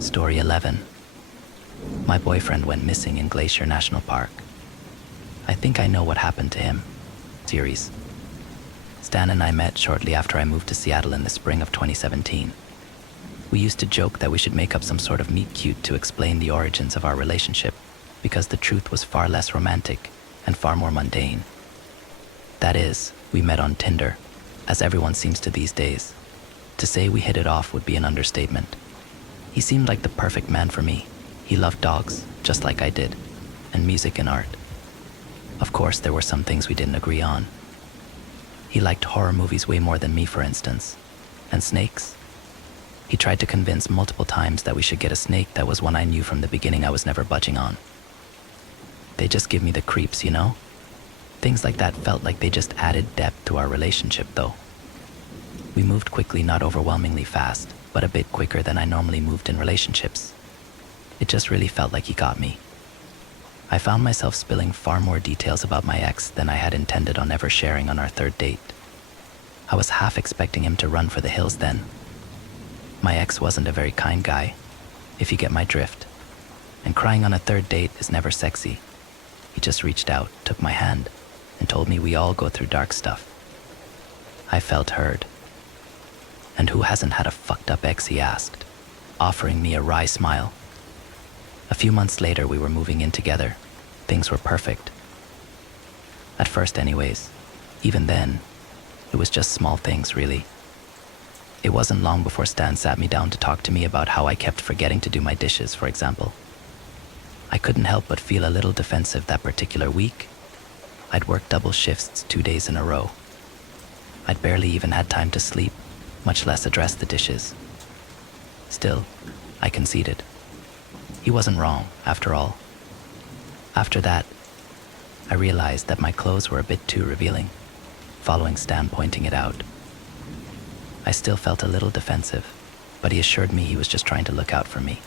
Story 11. My boyfriend went missing in Glacier National Park. I think I know what happened to him. Series. Stan and I met shortly after I moved to Seattle in the spring of 2017. We used to joke that we should make up some sort of meet cute to explain the origins of our relationship, because the truth was far less romantic and far more mundane. That is, we met on Tinder, as everyone seems to these days. To say we hit it off would be an understatement. He seemed like the perfect man for me. He loved dogs, just like I did, and music and art. Of course, there were some things we didn't agree on. He liked horror movies way more than me, for instance. And snakes? He tried to convince multiple times that we should get a snake that was one I knew from the beginning I was never budging on. They just give me the creeps, you know? Things like that felt like they just added depth to our relationship, though. We moved quickly, not overwhelmingly fast, but a bit quicker than I normally moved in relationships. It just really felt like he got me. I found myself spilling far more details about my ex than I had intended on ever sharing on our third date. I was half expecting him to run for the hills then. My ex wasn't a very kind guy, if you get my drift. And crying on a third date is never sexy. He just reached out, took my hand, and told me we all go through dark stuff. I felt heard. And who hasn't had a fucked up ex, he asked, offering me a wry smile. A few months later, we were moving in together. Things were perfect. At first anyways. Even then, it was just small things, really. It wasn't long before Stan sat me down to talk to me about how I kept forgetting to do my dishes, for example. I couldn't help but feel a little defensive that particular week. I'd worked double shifts 2 days in a row. I'd barely even had time to sleep, much less address the dishes. Still, I conceded. He wasn't wrong, after all. After that, I realized that my clothes were a bit too revealing, following Stan pointing it out. I still felt a little defensive, but he assured me he was just trying to look out for me.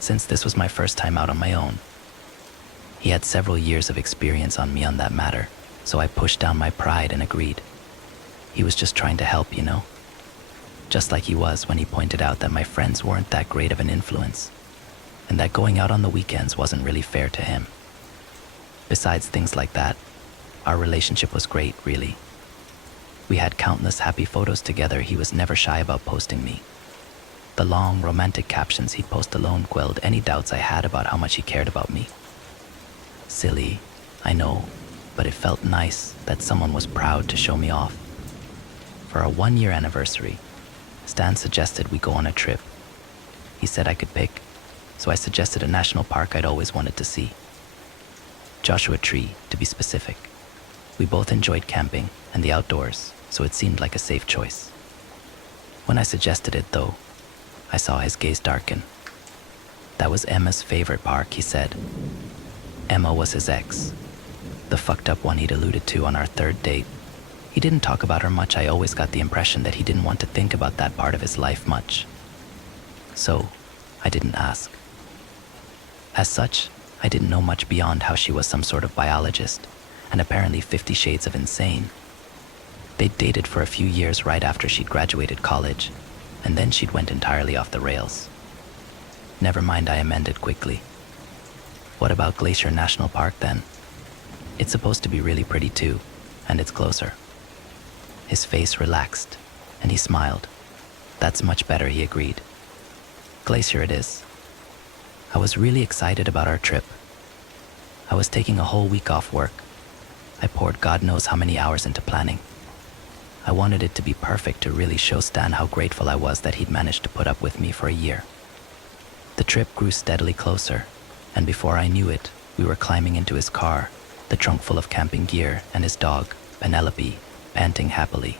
Since this was my first time out on my own, he had several years of experience on me on that matter, so I pushed down my pride and agreed. He was just trying to help, you know? Just like he was when he pointed out that my friends weren't that great of an influence, and that going out on the weekends wasn't really fair to him. Besides things like that, our relationship was great, really. We had countless happy photos together he was never shy about posting me. The long, romantic captions he'd post alone quelled any doubts I had about how much he cared about me. Silly, I know, but it felt nice that someone was proud to show me off. For our 1-year anniversary, Stan suggested we go on a trip. He said I could pick, so I suggested a national park I'd always wanted to see. Joshua Tree, to be specific. We both enjoyed camping and the outdoors, so it seemed like a safe choice. When I suggested it, though, I saw his gaze darken. That was Emma's favorite park, he said. Emma was his ex, the fucked up one he'd alluded to on our third date. He didn't talk about her much. I always got the impression that he didn't want to think about that part of his life much. So, I didn't ask. As such, I didn't know much beyond how she was some sort of biologist, and apparently 50 shades of insane. They'd dated for a few years right after she'd graduated college, and then she'd went entirely off the rails. Never mind, I amended quickly. What about Glacier National Park then? It's supposed to be really pretty too, and it's closer. His face relaxed, and he smiled. That's much better, he agreed. Glacier it is. I was really excited about our trip. I was taking a whole week off work. I poured God knows how many hours into planning. I wanted it to be perfect to really show Stan how grateful I was that he'd managed to put up with me for a year. The trip grew steadily closer, and before I knew it, we were climbing into his car, the trunk full of camping gear, and his dog, Penelope, panting happily.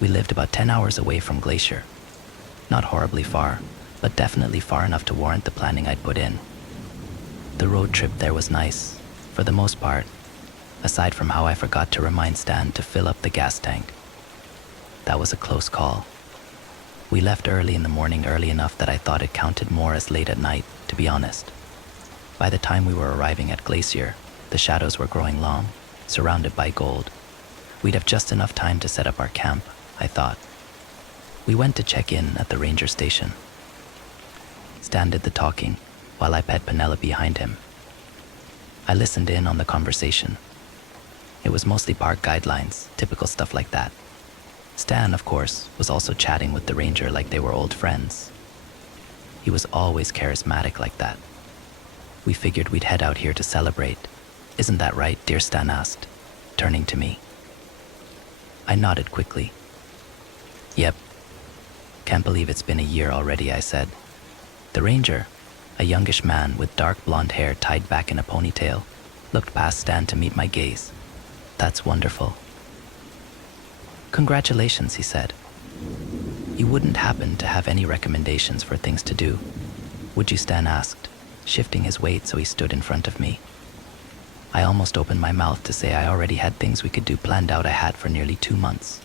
We lived about 10 hours away from Glacier. Not horribly far, but definitely far enough to warrant the planning I'd put in. The road trip there was nice, for the most part, aside from how I forgot to remind Stan to fill up the gas tank. That was a close call. We left early in the morning, early enough that I thought it counted more as late at night, to be honest. By the time we were arriving at Glacier, the shadows were growing long, surrounded by gold. We'd have just enough time to set up our camp, I thought. We went to check in at the ranger station. Stan did the talking, while I pet Penelope behind him. I listened in on the conversation. It was mostly park guidelines, typical stuff like that. Stan, of course, was also chatting with the ranger like they were old friends. He was always charismatic like that. We figured we'd head out here to celebrate. Isn't that right, dear Stan asked, turning to me. I nodded quickly. Yep. Can't believe it's been a year already, I said. The ranger, a youngish man with dark blonde hair tied back in a ponytail, looked past Stan to meet my gaze. That's wonderful. Congratulations, he said. You wouldn't happen to have any recommendations for things to do, would you? Stan asked, shifting his weight so he stood in front of me. I almost opened my mouth to say I already had things we could do planned out. I had for nearly 2 months.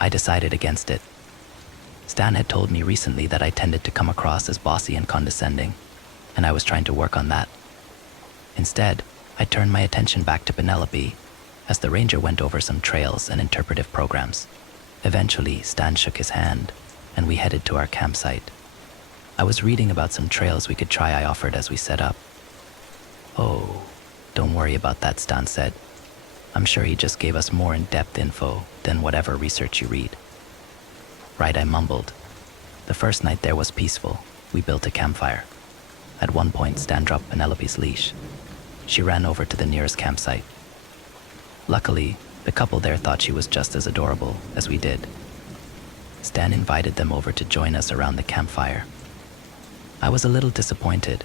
I decided against it. Stan had told me recently that I tended to come across as bossy and condescending, and I was trying to work on that. Instead, I turned my attention back to Penelope as the ranger went over some trails and interpretive programs. Eventually, Stan shook his hand, and we headed to our campsite. I was reading about some trails we could try, I offered as we set up. Oh, don't worry about that, Stan said. I'm sure he just gave us more in-depth info than whatever research you read. Right, I mumbled. The first night there was peaceful. We built a campfire. At one point, Stan dropped Penelope's leash. She ran over to the nearest campsite. Luckily, the couple there thought she was just as adorable as we did. Stan invited them over to join us around the campfire. I was a little disappointed.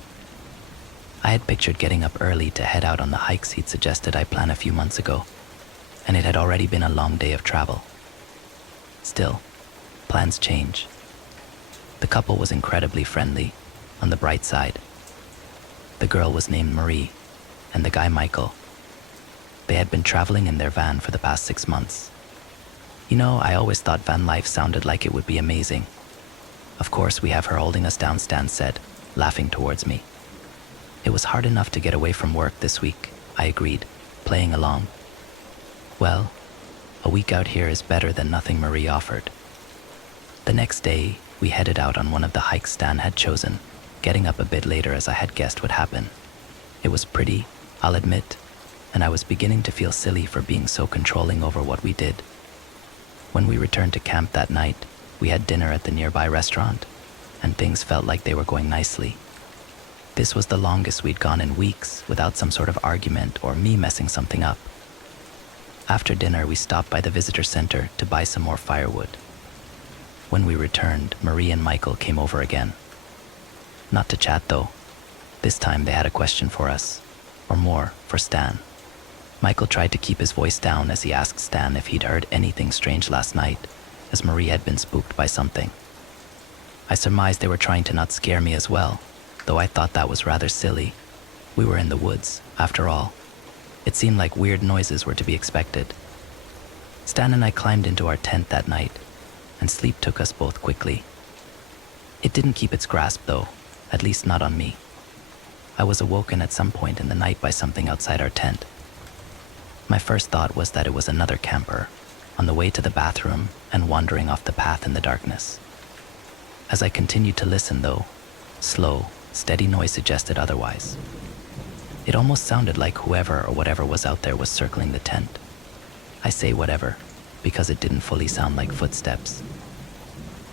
I had pictured getting up early to head out on the hikes he'd suggested I plan a few months ago, and it had already been a long day of travel. Still, plans change. The couple was incredibly friendly, on the bright side. The girl was named Marie, and the guy Michael. They had been traveling in their van for the past 6 months. You know, I always thought van life sounded like it would be amazing. Of course, we have her holding us down, Stan said, laughing towards me. It was hard enough to get away from work this week, I agreed, playing along. Well, a week out here is better than nothing, Marie offered. The next day, we headed out on one of the hikes Stan had chosen, getting up a bit later as I had guessed would happen. It was pretty, I'll admit, and I was beginning to feel silly for being so controlling over what we did. When we returned to camp that night, we had dinner at the nearby restaurant, and things felt like they were going nicely. This was the longest we'd gone in weeks without some sort of argument or me messing something up. After dinner, we stopped by the visitor center to buy some more firewood. When we returned, Marie and Michael came over again. Not to chat though. This time they had a question for us, or more, for Stan. Michael tried to keep his voice down as he asked Stan if he'd heard anything strange last night, as Marie had been spooked by something. I surmised they were trying to not scare me as well, though I thought that was rather silly. We were in the woods, after all. It seemed like weird noises were to be expected. Stan and I climbed into our tent that night, and sleep took us both quickly. It didn't keep its grasp though, at least not on me. I was awoken at some point in the night by something outside our tent. My first thought was that it was another camper, on the way to the bathroom and wandering off the path in the darkness. As I continued to listen though, slow, steady noise suggested otherwise. It almost sounded like whoever or whatever was out there was circling the tent. I say whatever, because it didn't fully sound like footsteps.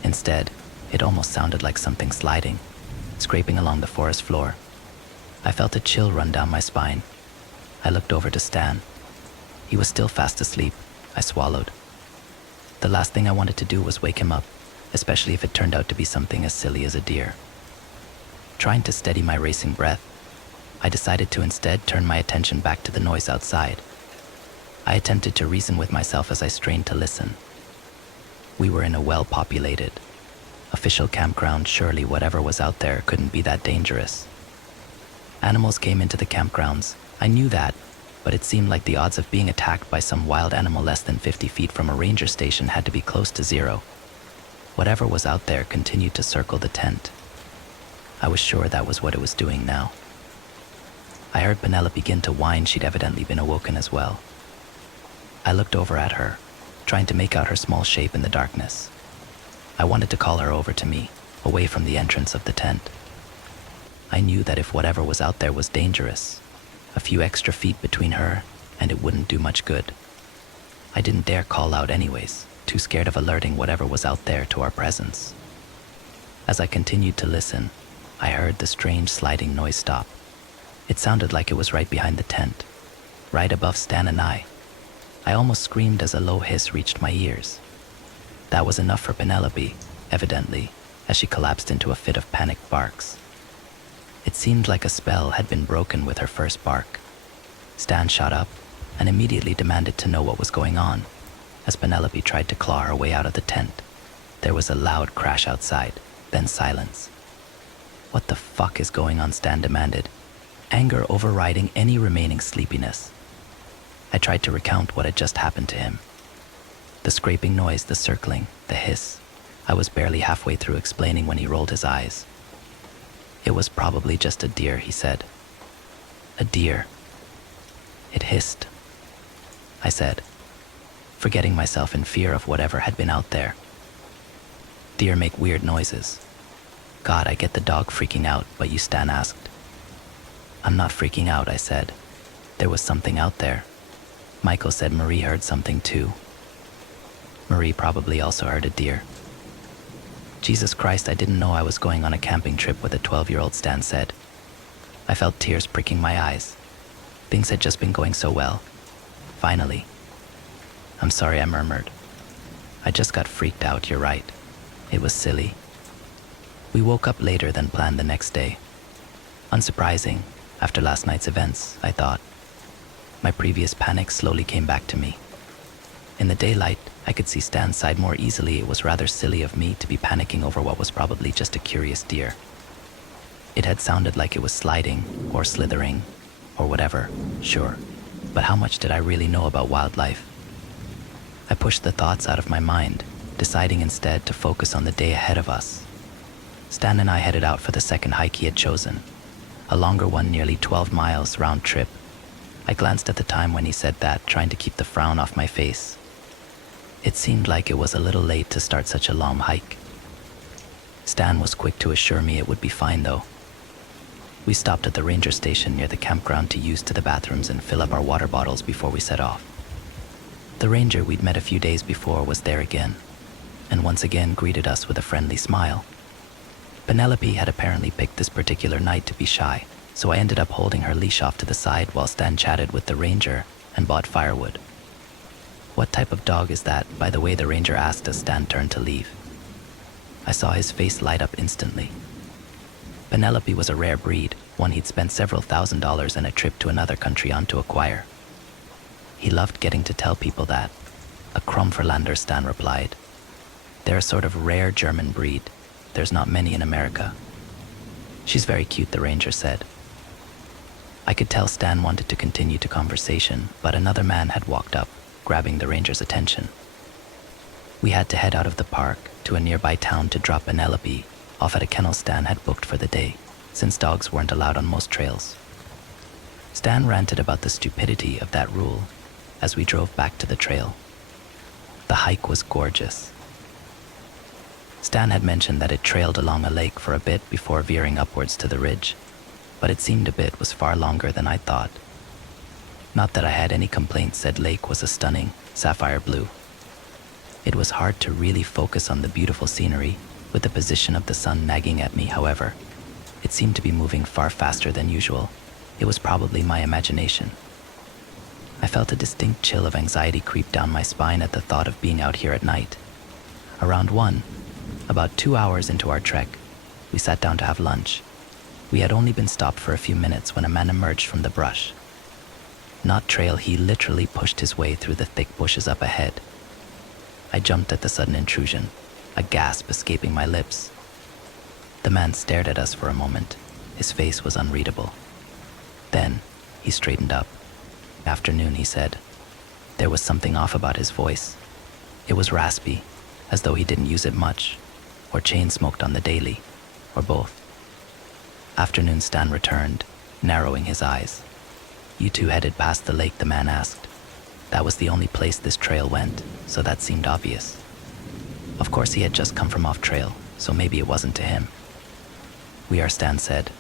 Instead, it almost sounded like something sliding, scraping along the forest floor. I felt a chill run down my spine. I looked over to Stan. He was still fast asleep. I swallowed. The last thing I wanted to do was wake him up, especially if it turned out to be something as silly as a deer. Trying to steady my racing breath, I decided to instead turn my attention back to the noise outside. I attempted to reason with myself as I strained to listen. We were in a well-populated, official campground. Surely whatever was out there couldn't be that dangerous. Animals came into the campgrounds. I knew that, but it seemed like the odds of being attacked by some wild animal less than 50 feet from a ranger station had to be close to zero. Whatever was out there continued to circle the tent. I was sure that was what it was doing now. I heard Penelope begin to whine. She'd evidently been awoken as well. I looked over at her, trying to make out her small shape in the darkness. I wanted to call her over to me, away from the entrance of the tent. I knew that if whatever was out there was dangerous, a few extra feet between her and it wouldn't do much good. I didn't dare call out anyways, too scared of alerting whatever was out there to our presence. As I continued to listen, I heard the strange sliding noise stop. It sounded like it was right behind the tent, right above Stan and I. I almost screamed as a low hiss reached my ears. That was enough for Penelope, evidently, as she collapsed into a fit of panicked barks. It seemed like a spell had been broken with her first bark. Stan shot up and immediately demanded to know what was going on. As Penelope tried to claw her way out of the tent, there was a loud crash outside, then silence. "What the fuck is going on?" Stan demanded, anger overriding any remaining sleepiness. I tried to recount what had just happened to him. The scraping noise, the circling, the hiss. I was barely halfway through explaining when he rolled his eyes. "It was probably just a deer," he said. "A deer. It hissed," I said, forgetting myself in fear of whatever had been out there. "Deer make weird noises. God, I get the dog freaking out, but you," Stan asked. "I'm not freaking out," I said. "There was something out there. Michael said Marie heard something too. Marie probably also heard a deer." "Jesus Christ, I didn't know I was going on a camping trip with a 12-year-old, Stan said. I felt tears pricking my eyes. Things had just been going so well. Finally. "I'm sorry," I murmured. "I just got freaked out, you're right. It was silly." We woke up later than planned the next day. Unsurprising, after last night's events, I thought. My previous panic slowly came back to me. In the daylight, I could see Stan's side more easily. It was rather silly of me to be panicking over what was probably just a curious deer. It had sounded like it was sliding, or slithering, or whatever, sure. But how much did I really know about wildlife? I pushed the thoughts out of my mind, deciding instead to focus on the day ahead of us. Stan and I headed out for the second hike he had chosen, a longer one, nearly 12 miles round trip. I glanced at the time when he said that, trying to keep the frown off my face. It seemed like it was a little late to start such a long hike. Stan was quick to assure me it would be fine though. We stopped at the ranger station near the campground to use to the bathrooms and fill up our water bottles before we set off. The ranger we'd met a few days before was there again, and once again greeted us with a friendly smile. Penelope had apparently picked this particular night to be shy, so I ended up holding her leash off to the side while Stan chatted with the ranger and bought firewood. "What type of dog is that?" by the way the ranger asked as Stan turned to leave. I saw his face light up instantly. Penelope was a rare breed, one he'd spent several $1,000s and a trip to another country on to acquire. He loved getting to tell people that. "A Kromverlander," Stan replied. "They're a sort of rare German breed. There's not many in America." "She's very cute," the ranger said. I could tell Stan wanted to continue the conversation, but another man had walked up, grabbing the ranger's attention. We had to head out of the park to a nearby town to drop Penelope off at a kennel Stan had booked for the day, since dogs weren't allowed on most trails. Stan ranted about the stupidity of that rule as we drove back to the trail. The hike was gorgeous. Stan had mentioned that it trailed along a lake for a bit before veering upwards to the ridge, but it seemed a bit was far longer than I thought. Not that I had any complaints, said lake was a stunning sapphire blue. It was hard to really focus on the beautiful scenery with the position of the sun nagging at me, however. It seemed to be moving far faster than usual. It was probably my imagination. I felt a distinct chill of anxiety creep down my spine at the thought of being out here at night. Around 1, about 2 hours into our trek, we sat down to have lunch. We had only been stopped for a few minutes when a man emerged from the brush. Not trail, he literally pushed his way through the thick bushes up ahead. I jumped at the sudden intrusion, a gasp escaping my lips. The man stared at us for a moment. His face was unreadable. Then, he straightened up. "Afternoon," he said. There was something off about his voice. It was raspy, as though he didn't use it much, or chain smoked on the daily, or both. "Afternoon," Stan returned, narrowing his eyes. "You two headed past the lake?" the man asked. That was the only place this trail went, so that seemed obvious. Of course he had just come from off trail, so maybe it wasn't to him. "We are," Stan said,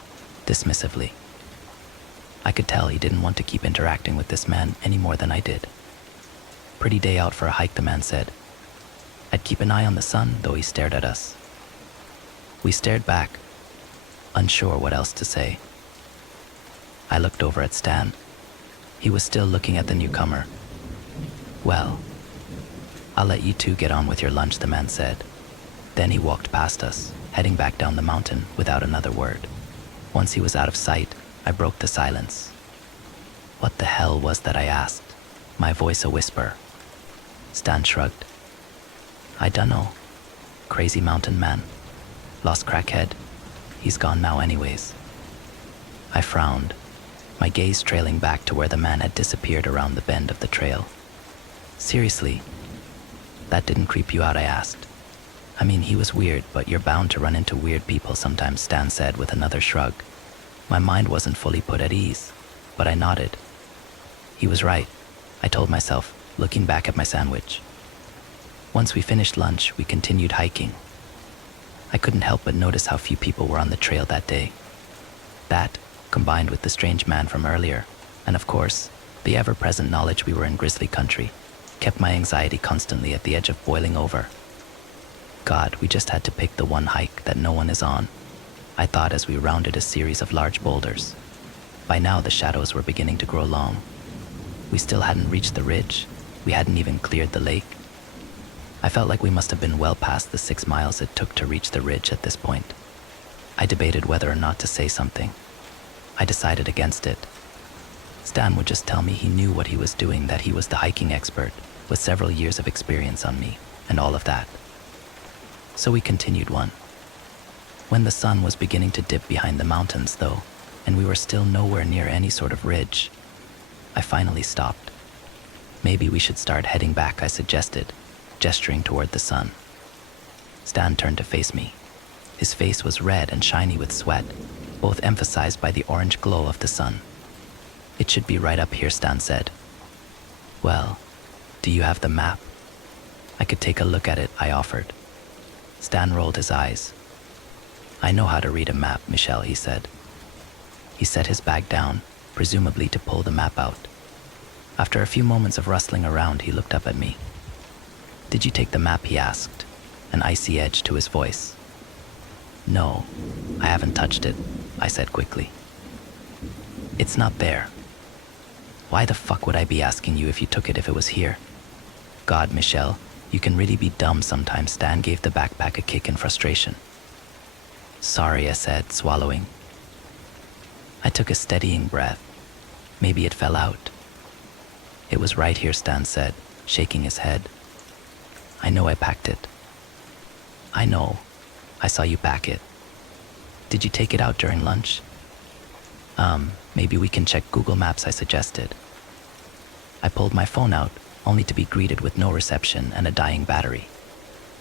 dismissively. I could tell he didn't want to keep interacting with this man any more than I did. "Pretty day out for a hike," the man said. "I'd keep an eye on the sun," though he stared at us. We stared back, unsure what else to say. I looked over at Stan. He was still looking at the newcomer. "Well, I'll let you two get on with your lunch," the man said. Then he walked past us, heading back down the mountain without another word. Once he was out of sight, I broke the silence. "What the hell was that?" I asked, my voice a whisper. Stan shrugged. "I dunno. Crazy mountain man. Lost crackhead. He's gone now anyways." I frowned, my gaze trailing back to where the man had disappeared around the bend of the trail. "Seriously? That didn't creep you out?" I asked. "I mean, he was weird, but you're bound to run into weird people sometimes," Stan said with another shrug. My mind wasn't fully put at ease, but I nodded. He was right, I told myself, looking back at my sandwich. Once we finished lunch, we continued hiking. I couldn't help but notice how few people were on the trail that day. That, combined with the strange man from earlier, and of course, the ever-present knowledge we were in grizzly country, kept my anxiety constantly at the edge of boiling over. God, we just had to pick the one hike that no one is on, I thought as we rounded a series of large boulders. By now the shadows were beginning to grow long. We still hadn't reached the ridge. We hadn't even cleared the lake. I felt like we must have been well past the 6 miles it took to reach the ridge at this point. I debated whether or not to say something. I decided against it. Stan would just tell me he knew what he was doing, that he was the hiking expert with several years of experience on me, and all of that. So we continued on. When the sun was beginning to dip behind the mountains, though, and we were still nowhere near any sort of ridge, I finally stopped. "Maybe we should start heading back," I suggested, gesturing toward the sun. Stan turned to face me. His face was red and shiny with sweat, both emphasized by the orange glow of the sun. "It should be right up here," Stan said. "Well, do you have the map?" "I could take a look at it," I offered. Stan rolled his eyes. "I know how to read a map, Michelle," he said. He set his bag down, presumably to pull the map out. After a few moments of rustling around, he looked up at me. "Did you take the map?" he asked, an icy edge to his voice. "No, I haven't touched it," I said quickly. "It's not there." "Why the fuck would I be asking you if you took it if it was here?" "God, Michelle, you can really be dumb sometimes." Stan gave the backpack a kick in frustration. "Sorry," I said, swallowing. I took a steadying breath. Maybe it fell out. "It was right here," Stan said, shaking his head. "I know I packed it." "I know. I saw you pack it. Did you take it out during lunch?" Maybe we can check Google Maps," I suggested. I pulled my phone out, only to be greeted with no reception and a dying battery.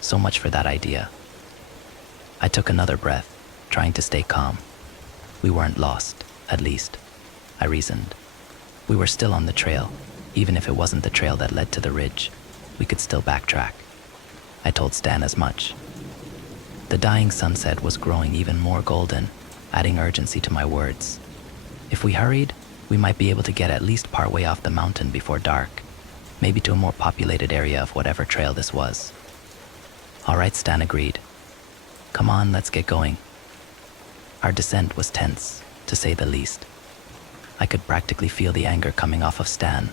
So much for that idea. I took another breath, trying to stay calm. We weren't lost, at least, I reasoned. We were still on the trail. Even if it wasn't the trail that led to the ridge, we could still backtrack. I told Stan as much. The dying sunset was growing even more golden, adding urgency to my words. If we hurried, we might be able to get at least partway off the mountain before dark, maybe to a more populated area of whatever trail this was. "All right," Stan agreed. "Come on, let's get going." Our descent was tense, to say the least. I could practically feel the anger coming off of Stan,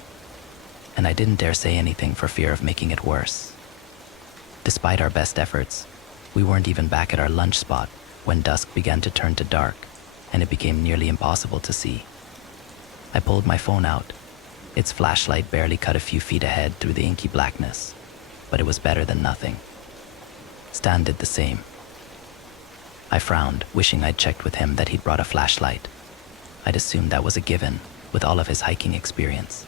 and I didn't dare say anything for fear of making it worse. Despite our best efforts, we weren't even back at our lunch spot when dusk began to turn to dark, and it became nearly impossible to see. I pulled my phone out. Its flashlight barely cut a few feet ahead through the inky blackness, but it was better than nothing. Stan did the same. I frowned, wishing I'd checked with him that he'd brought a flashlight. I'd assumed that was a given, with all of his hiking experience.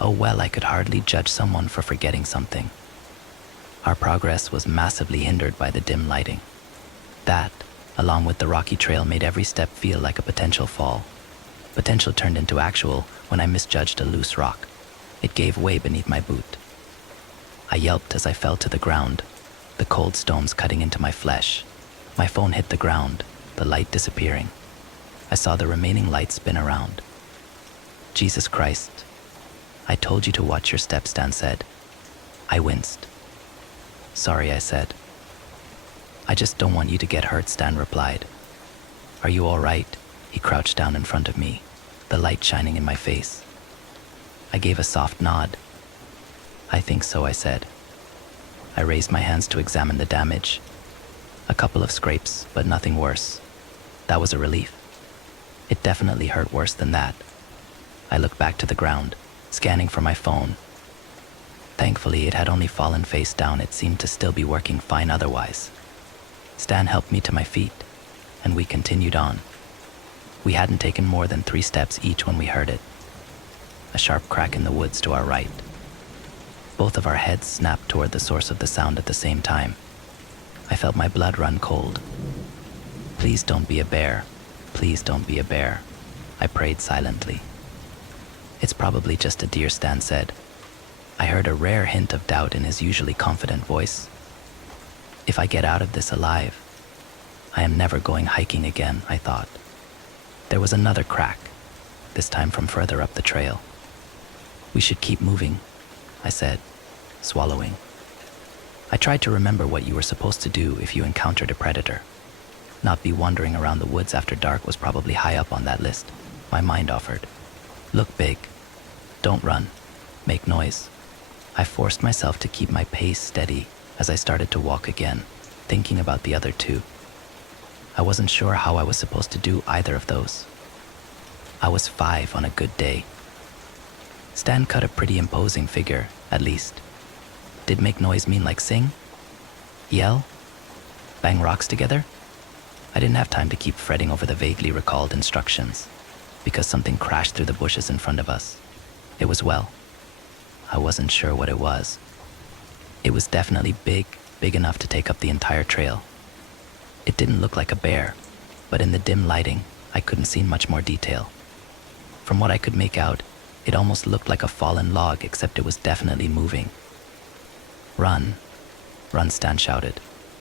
Oh well, I could hardly judge someone for forgetting something. Our progress was massively hindered by the dim lighting. That, along with the rocky trail, made every step feel like a potential fall. Potential turned into actual when I misjudged a loose rock. It gave way beneath my boot. I yelped as I fell to the ground, the cold stones cutting into my flesh. My phone hit the ground, the light disappearing. I saw the remaining light spin around. Jesus Christ. I told you to watch your steps, Stan said. I winced. Sorry, I said. I just don't want you to get hurt, Stan replied. Are you all right? He crouched down in front of me, the light shining in my face. I gave a soft nod. I think so, I said. I raised my hands to examine the damage. A couple of scrapes, but nothing worse. That was a relief. It definitely hurt worse than that. I looked back to the ground, scanning for my phone. Thankfully, it had only fallen face down. It seemed to still be working fine otherwise. Stan helped me to my feet, and we continued on. We hadn't taken more than 3 steps each when we heard it. A sharp crack in the woods to our right. Both of our heads snapped toward the source of the sound at the same time. I felt my blood run cold. Please don't be a bear. Please don't be a bear. I prayed silently. It's probably just a deer, Stan said. I heard a rare hint of doubt in his usually confident voice. If I get out of this alive, I am never going hiking again, I thought. There was another crack, this time from further up the trail. We should keep moving, I said, swallowing. I tried to remember what you were supposed to do if you encountered a predator. Not be wandering around the woods after dark was probably high up on that list, my mind offered. Look big. Don't run. Make noise. I forced myself to keep my pace steady as I started to walk again, thinking about the other 2. I wasn't sure how I was supposed to do either of those. I was 5 on a good day. Stan cut a pretty imposing figure, at least. Did make noise mean like sing? Yell? Bang rocks together? I didn't have time to keep fretting over the vaguely recalled instructions, because something crashed through the bushes in front of us. It was I wasn't sure what it was. It was definitely big enough to take up the entire trail. It didn't look like a bear, but in the dim lighting, I couldn't see much more detail. From what I could make out, it almost looked like a fallen log, except it was definitely moving. Run, Stan shouted.